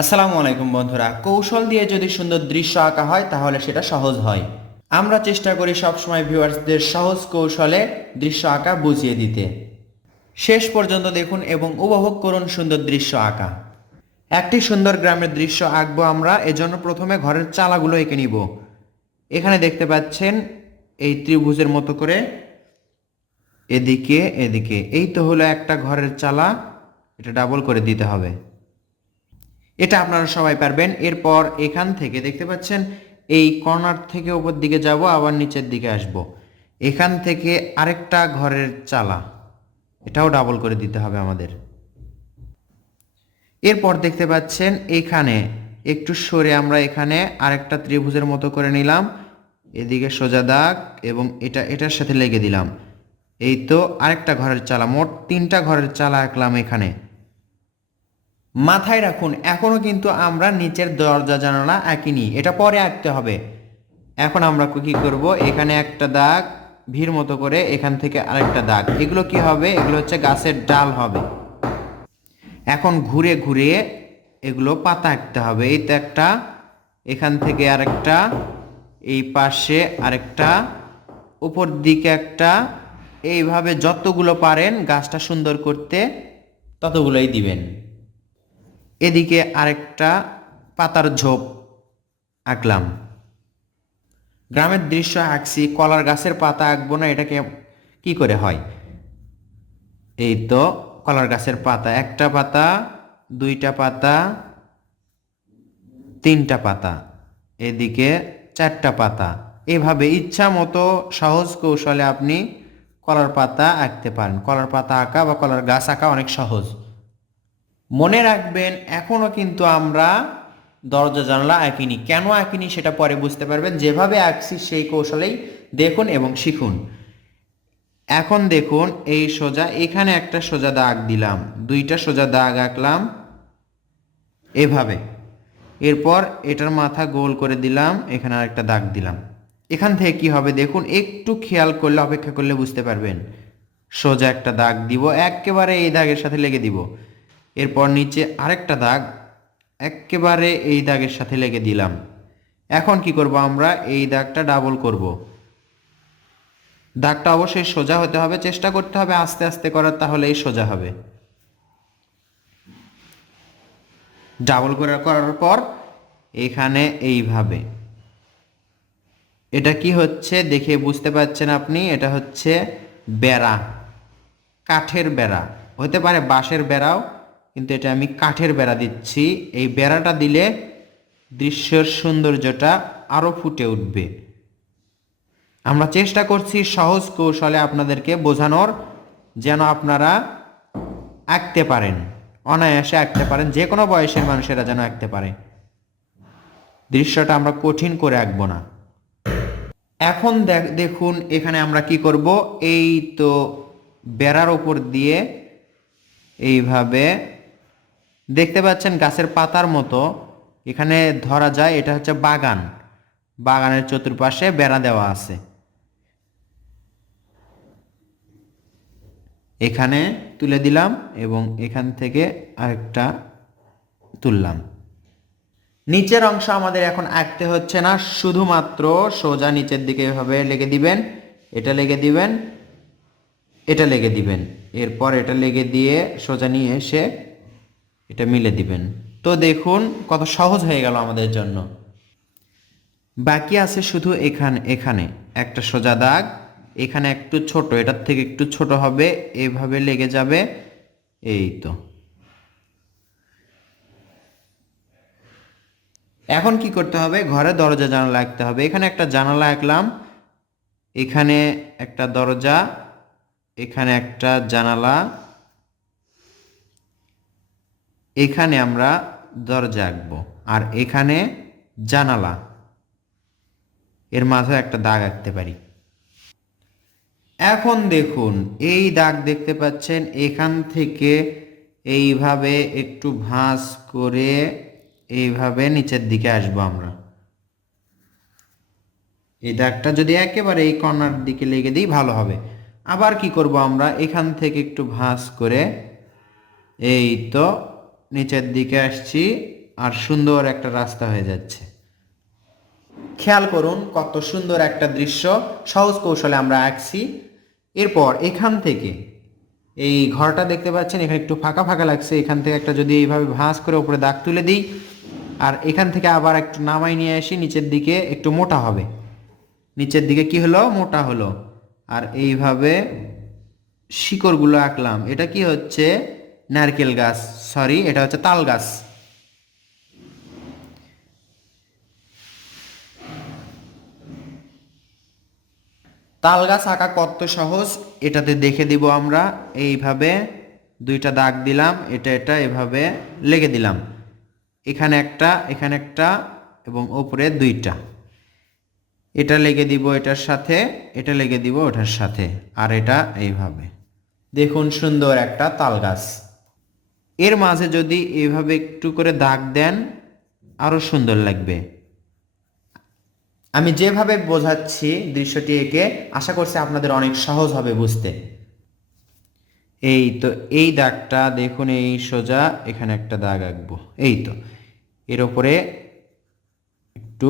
আসসালামু আলাইকুম বন্ধুরা, কৌশল দিয়ে যদি সুন্দর দৃশ্য আঁকা হয় তাহলে সেটা সহজ হয়। আমরা চেষ্টা করি সবসময় ভিউয়ার্সদের সহজ কৌশলে দৃশ্য আঁকা বুঝিয়ে দিতে। শেষ পর্যন্ত দেখুন এবং উপভোগ করুন সুন্দর দৃশ্য আঁকা। একটি সুন্দর গ্রামের দৃশ্য আঁকবো আমরা, এজন্য প্রথমে ঘরের চালাগুলো এঁকে নিব। এখানে দেখতে পাচ্ছেন এই ত্রিভুজের মতো করে এদিকে এদিকে, এই তো হলো একটা ঘরের চালা। এটা ডাবল করে দিতে হবে। এটা আপনারা সবাই পারবেন। এরপর এখান থেকে দেখতে পাচ্ছেন এই কর্নার থেকে উপর দিকে যাব, আবার নিচের দিকে আসব। এখান থেকে আরেকটা ঘরের চালা, এটাও ডাবল করে দিতে হবে আমাদের। এরপর দেখতে পাচ্ছেন এখানে একটু সরে আমরা এখানে আরেকটা ত্রিভুজের মতো করে নিলাম, এদিকে সোজা দাগ এবং এটা এটার সাথে লেগে দিলাম। এই তো আরেকটা ঘরের চালা, মোট 3টা ঘরের চালা আঁকলাম এখানে। মাথায় রাখুন, এখনো কিন্তু আমরা নিচের দরজা জানালা আঁকিনি, এটা পরে আঁকতে হবে। এখন আমরা কি করব, এখানে একটা দাগ ভির মতো করে, এখান থেকে আরেকটা দাগ, এগুলো কি হবে, এগুলো হচ্ছে গাছের ডাল হবে। এখন ঘুরে ঘুরে এগুলো পাতা আঁকতে হবে। এই তো একটা, এখান থেকে আরেকটা, এই পাশে আরেকটা, উপর দিকে একটা, এইভাবে যতগুলো পারেন গাছটা সুন্দর করতে ততগুলোই দিবেন। এদিকে আরেকটা পাতার ঝোপ আঁকলাম। গ্রামের দৃশ্য আঁকছি, কলার গাছের পাতা আঁকবো না, এটাকে কি করে হয়। এই তো কলার গাছের পাতা, একটা পাতা, 2টা পাতা, 3টা পাতা, এদিকে 4টা পাতা। এভাবে ইচ্ছা মতো সহজ কৌশলে আপনি কলার পাতা আঁকতে পারেন। কলার পাতা আঁকা বা কলার গাছ আঁকা অনেক সহজ। মনে রাখবেন, এখনো কিন্তু আমরা দরজা জানালা আঁকিনি। কেন আঁকিনি সেটা পরে বুঝতে পারবেন। যেভাবে আঁকছি সেই কৌশলেই দেখুন এবং শিখুন। এখন দেখুন এই সোজা, এখানে একটা সোজা দাগ দিলাম, 2টা সোজা দাগ আঁকলাম এভাবে। এরপর এটার মাথা গোল করে দিলাম, এখানে আরেকটা দাগ দিলাম। এখান থেকে কি হবে দেখুন, একটু খেয়াল করলে, অপেক্ষা করলে বুঝতে পারবেন। সোজা একটা দাগ দিব, একেবারে এই দাগের সাথে লেগে দিব। এরপর নিচে আরেকটা দাগ একেবারে এই দাগের সাথে লেগে দিলাম। এখন কি করব, আমরা এই দাগটা ডাবল করব। দাগটা অবশ্যই সোজা হতে হবে, চেষ্টা করতে হবে আস্তে আস্তে করার, তাহলেই সোজা হবে। ডাবল করার পর এখানে এইভাবে, এটা কি হচ্ছে দেখে বুঝতে পারছেন আপনি, এটা হচ্ছে বেড়া, কাঠের বেড়া। হতে পারে বাঁশের বেড়াও, কিন্তু এটা আমি কাঠের বেড়া দিচ্ছি। এই বেড়াটা দিলে দৃশ্যের সৌন্দর্যটা আরো ফুটে উঠবে। আমরা চেষ্টা করছি সহজ কৌশলে আপনাদেরকে বোঝানোর, যেন আপনারা আঁকতে পারেন, অনায়াসে আঁকতে পারেন, যে কোনো বয়সের মানুষেরা যেন আঁকতে পারে। দৃশ্যটা আমরা কঠিন করে আঁকবো না। এখন দেখুন এখানে আমরা কি করব, এই তো বেড়ার উপর দিয়ে এইভাবে দেখতে পাচ্ছেন গাছের পাতার মতো এখানে ধরা যায়। এটা হচ্ছে বাগান, বাগানের চতুর্পাশে বেড়া দেওয়া আছে। এখানে তুলে দিলাম এবং এখান থেকে আরেকটা তুললাম। নিচের অংশ আমাদের এখন আঁকতে হচ্ছে না, শুধুমাত্র সোজা নিচের দিকে এভাবে লেগে দিবেন, এটা লেগে দিবেন, এটা লেগে দিবেন। এরপর এটা লেগে দিয়ে সোজা নিয়ে এসে এটা মিলে দিবেন। তো দেখুন কত সহজ হয়ে গেল আমাদের জন্য। বাকি আছে শুধু এখানে, এখানে একটা সোজা দাগ, এখানে একটু ছোট, এটার থেকে একটু ছোট হবে, এইভাবে লেগে যাবে। এই তো এখন কি করতে হবে, ঘরে দরজা জানালা আঁকতে হবে। এখানে একটা জানালা আঁকলাম, এখানে একটা দরজা, এখানে একটা জানালা, এখানে আমরা দরজা আঁকবো, আর এখানে জানালা, এর মাঝে একটা দাগ আঁকতে পারি। এখন দেখুন এই দাগ দেখতে পাচ্ছেন, এখান থেকে এইভাবে একটু ভাঁজ করে এইভাবে নিচের দিকে আসবো আমরা। এই দাগটা যদি একেবারে এই কর্নার দিকে লেগে দিই ভালো হবে। আবার কি করব, আমরা এখান থেকে একটু ভাঁজ করে এই তো নিচের দিকে আসছি, আর সুন্দর একটা রাস্তা হয়ে যাচ্ছে। খেয়াল করুন কত সুন্দর একটা দৃশ্য সহজ কৌশলে আমরা আঁকছি। এরপর এখান থেকে এই ঘরটা দেখতে পাচ্ছেন, এখানে একটু ফাঁকা ফাঁকা লাগছে, এখান থেকে একটা যদি এইভাবে ভাঁজ করে উপরে দাগ তুলে দিই, আর এখান থেকে আবার একটু নামাই নিয়ে আসি, নিচের দিকে একটু মোটা হবে, নিচের দিকে কি হলো, মোটা হলো। আর এইভাবে শিকড়গুলো আঁকলাম। এটা কি হচ্ছে, নারকেল গাছ, সরি এটা হচ্ছে তাল গাছ। তাল গাছ আঁকা কত সহজ এটাতে দেখে দিব আমরা। এইভাবে দুইটা দাগ দিলাম, এটা এটা এভাবে লেগে দিলাম, এখানে একটা এখানে একটা এবং ওপরে দুইটা, এটা লেগে দিব এটার সাথে, এটা লেগে দিব ওটার সাথে, আর এটা এইভাবে। দেখুন সুন্দর একটা তাল গাছ। এর মাঝে যদি এইভাবে একটু করে দাগ দেন আরো সুন্দর লাগবে। আমি যেভাবে বোঝাচ্ছি দৃশ্যটি এঁকে, আশা করছি আপনাদের অনেক সহজ হবে বুঝতে। এই তো এই দাগটা দেখুন, এই সোজা এখানে একটা দাগ আঁকবো, এই তো এর উপরে একটু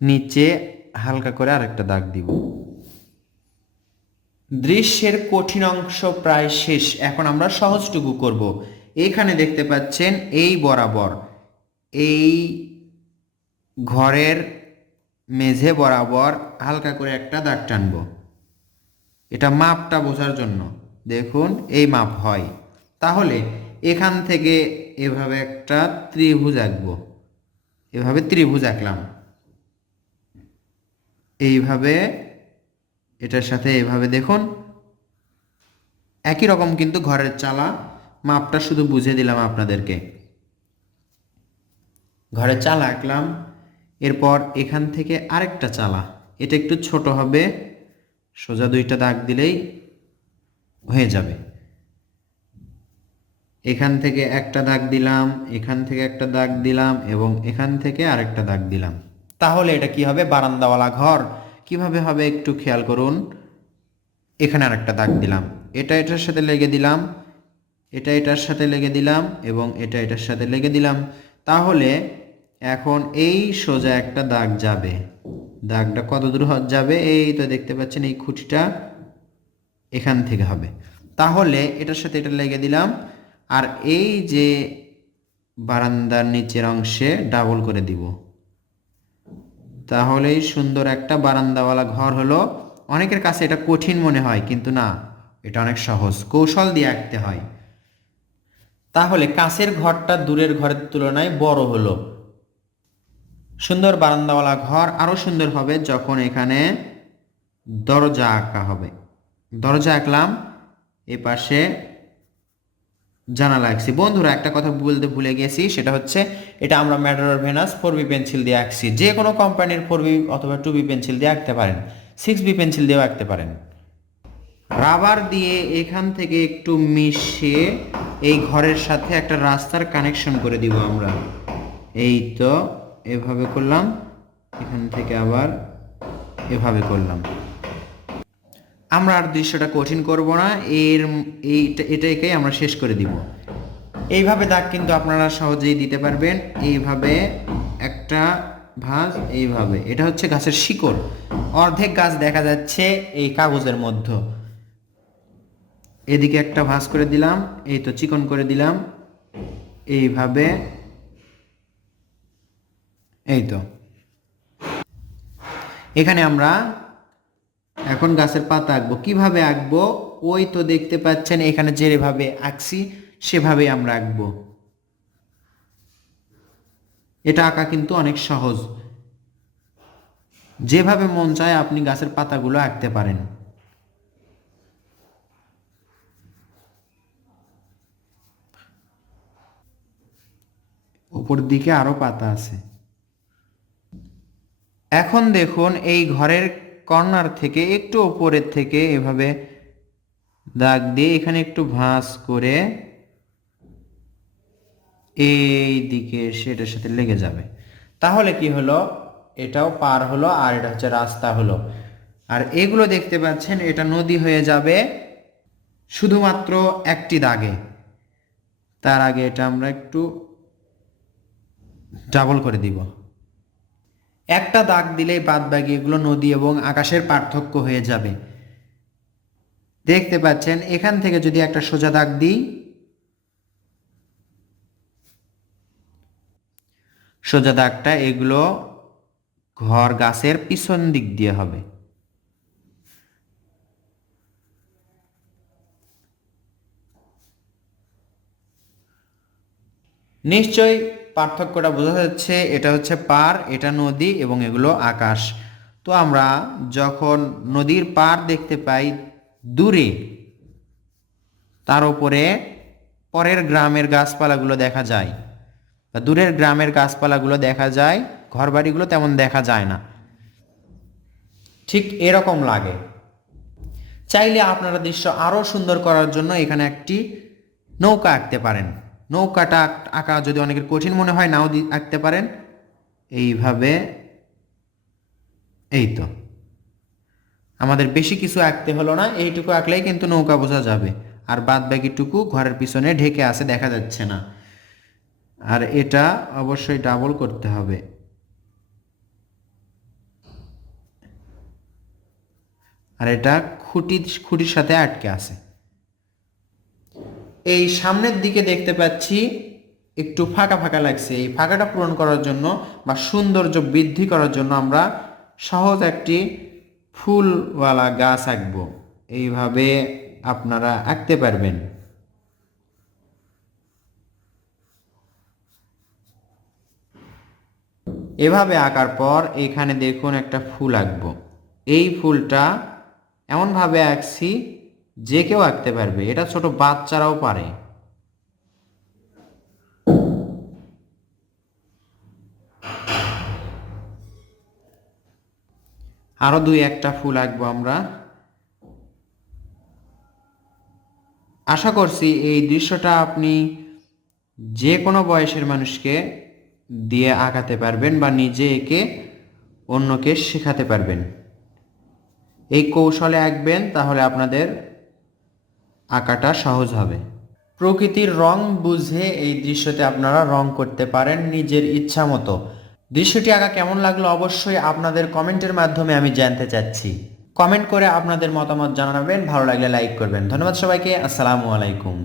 নিচে হালকা করে আরেকটা দাগ দিব। দৃশ্যের কঠিন অংশ প্রায় শেষ, এখন আমরা সহজটুকু করব। এইখানে দেখতে পাচ্ছেন এই বরাবর এই ঘরের মেঝে বরাবর হালকা করে একটা দাগ টানবো, এটা মাপটা বোঝার জন্য। দেখুন এই মাপ হয়। তাহলে এখান থেকে এভাবে একটা ত্রিভুজ আঁকবো, এভাবে ত্রিভুজ আঁকলাম, এইভাবে এটার সাথে এভাবে। দেখুন একই রকম কিন্তু ঘরের চালা, মাপটা শুধু বুঝে দিলাম আপনাদেরকে। ঘরের চালা আঁকলাম, এরপর এখান থেকে আরেকটা চালা, এটা একটু ছোট হবে, সোজা দুইটা দাগ দিলেই হয়ে যাবে। এখান থেকে একটা দাগ দিলাম, এখান থেকে একটা দাগ দিলাম এবং এখান থেকে আরেকটা দাগ দিলাম। তাহলে এটা কি হবে, বারান্দাওয়ালা ঘর। কিভাবে হবে একটু খেয়াল করুন। এখানে আরেকটা দাগ দিলাম, এটা এটার সাথে লেগে দিলাম, এটা এটার সাথে লেগে দিলাম এবং এটা এটার সাথে লেগে দিলাম। তাহলে এখন এই সোজা একটা দাগ যাবে, দাগটা কত দূর যাবে, এই তো দেখতে পাচ্ছেন এই খুঁটিটা এখান থেকে হবে। তাহলে এটার সাথে এটা লেগে দিলাম, আর এই যে বারান্দার নিচের অংশে ডাবল করে দিব, তাহলেই সুন্দর একটা বারান্দাওয়ালা ঘর হলো। অনেকের কাছে এটা কঠিন মনে হয়, কিন্তু না, এটা অনেক সহজ, কৌশল দিয়ে আঁকতে হয়। তাহলে কাছের ঘরটা দূরের ঘরের তুলনায় বড় হলো। সুন্দর বারান্দাওয়ালা ঘর আরো সুন্দর হবে যখন এখানে দরজা আঁকা হবে। দরজা আঁকলাম, এ পাশে জানালা আঁকছি। বন্ধুরা একটা কথা বলতে ভুলে গেছি, সেটা হচ্ছে এটা আমরা ম্যাটাডোর ভেনাস 4B পেন্সিল দিয়ে আঁকছি। যে কোনো কোম্পানির 4B অথবা 2B পেন্সিল দিয়ে আঁকতে পারেন, 6B পেন্সিল দিয়েও আঁকতে পারেন। রাবার দিয়ে এখান থেকে একটু মিশিয়ে এই ঘরের সাথে একটা রাস্তার কানেকশন করে দিব আমরা। এই তো এভাবে করলাম, এখান থেকে আবার এভাবে করলাম। আমরা আর দৃশ্যটা কঠিন করব না, এটাকেই আমরা শেষ করে দিব। এইভাবে দাগ কিন্তু আপনারা সহজেই দিতে পারবেন। এইভাবে একটা ভাঁজ, এইভাবে, এটা হচ্ছে গাছের শিকড়। অর্ধেক গাছ দেখা যাচ্ছে এই কাগজের মধ্যে। এদিকে একটা ভাঁজ করে দিলাম, এই তো চিকন করে দিলাম, এইভাবে, এই তো। এখানে আমরা এখন গাছের পাতা আঁকবো। কিভাবে আঁকবো, ওই তো দেখতে পাচ্ছেন এখানে যেভাবে আঁকছি সেভাবেই আমরা আঁকবো। এটা আঁকা কিন্তু অনেক সহজ, যেভাবে মন চায় আপনি গাছের পাতাগুলো আঁকতে পারেন। উপর দিকে আরো পাতা আছে। এখন দেখুন এই ঘরের কর্নার থেকে একটু উপরের থেকে এভাবে দাগ দিয়ে এখানে একটু ভাঁজ করে এই দিকে এসে এটার সাথে লেগে যাবে। তাহলে কি হলো, এটাও পার হলো আর এটা হচ্ছে রাস্তা হলো। আর এগুলো দেখতে পাচ্ছেন এটা নদী হয়ে যাবে শুধুমাত্র একটি দাগে। তার আগে এটা আমরা একটু ডাবল করে দিব। একটা দাগ দিলেই বাদবাকি এগুলো নদী এবং আকাশের পার্থক্য হয়ে যাবে। দেখতে পাচ্ছেন এখান থেকে যদি একটা সোজা দাগ দিই, সোজা দাগটা এগুলো ঘর গাছের পিছন দিক দিয়ে হবে। নিশ্চয়ই পার্থক্যটা বোঝা যাচ্ছে, এটা হচ্ছে পার, এটা নদী এবং এগুলো আকাশ। তো আমরা যখন নদীর পার দেখতে পাই দূরে, তার উপরে পরের গ্রামের গাছপালাগুলো দেখা যায় বা দূরের গ্রামের গাছপালাগুলো দেখা যায়, ঘরবাড়িগুলো তেমন দেখা যায় না, ঠিক এরকম লাগে। চাইলে আপনারা দৃশ্য আরও সুন্দর করার জন্য এখানে একটি নৌকা আঁকতে পারেন। নৌকাটা আঁকা যদি অনেকের কঠিন মনে হয়, নাও আঁকতে পারেন এইভাবে। এই তো আমাদের বেশি কিছু আঁকতে হলো না, এইটুকু আঁকলেই কিন্তু নৌকা বোঝা যাবে। আর বাদ বাকিটুকু ঘরের পিছনে ঢেকে আছে, দেখা যাচ্ছে না। আর এটা অবশ্যই ডাবল করতে হবে। আর এটা খুঁটির সাথে আটকে আছে। এই সামনের দিকে দেখতে পাচ্ছি একটু ফাঁকা ফাঁকা লাগছে। এই ফাঁকাটা পূরণ করার জন্য বা সৌন্দর্য বৃদ্ধি করার জন্য আমরা সহজ একটি ফুলওয়ালা গাছ আঁকবো। এইভাবে আপনারা আঁকতে পারবেন। এভাবে আঁকার পর এখানে দেখুন একটা ফুল আঁকবো। এই ফুলটা এমনভাবে আঁকছি যে কেউ আঁকতে পারবে, এটা ছোট বাচ্চারাও পারে। আরো দুই একটা ফুল আঁকবো আমরা। আশা করছি এই দৃশ্যটা আপনি যে কোনো বয়সের মানুষকে দিয়ে আঁকাতে পারবেন বা নিজে এঁকে অন্যকে শেখাতে পারবেন। এই কৌশলে আঁকবেন, তাহলে আপনাদের আঁকাটা সহজ হবে। প্রকৃতির রং বুঝে এই দৃশ্যতে আপনারা রং করতে পারেন নিজের ইচ্ছা মতো। দৃশ্যটি আঁকা কেমন লাগলো অবশ্যই আপনাদের কমেন্টের মাধ্যমে আমি জানতে চাচ্ছি। কমেন্ট করে আপনাদের মতামত জানাবেন, ভালো লাগলে লাইক করবেন। ধন্যবাদ সবাইকে, আসসালামু আলাইকুম।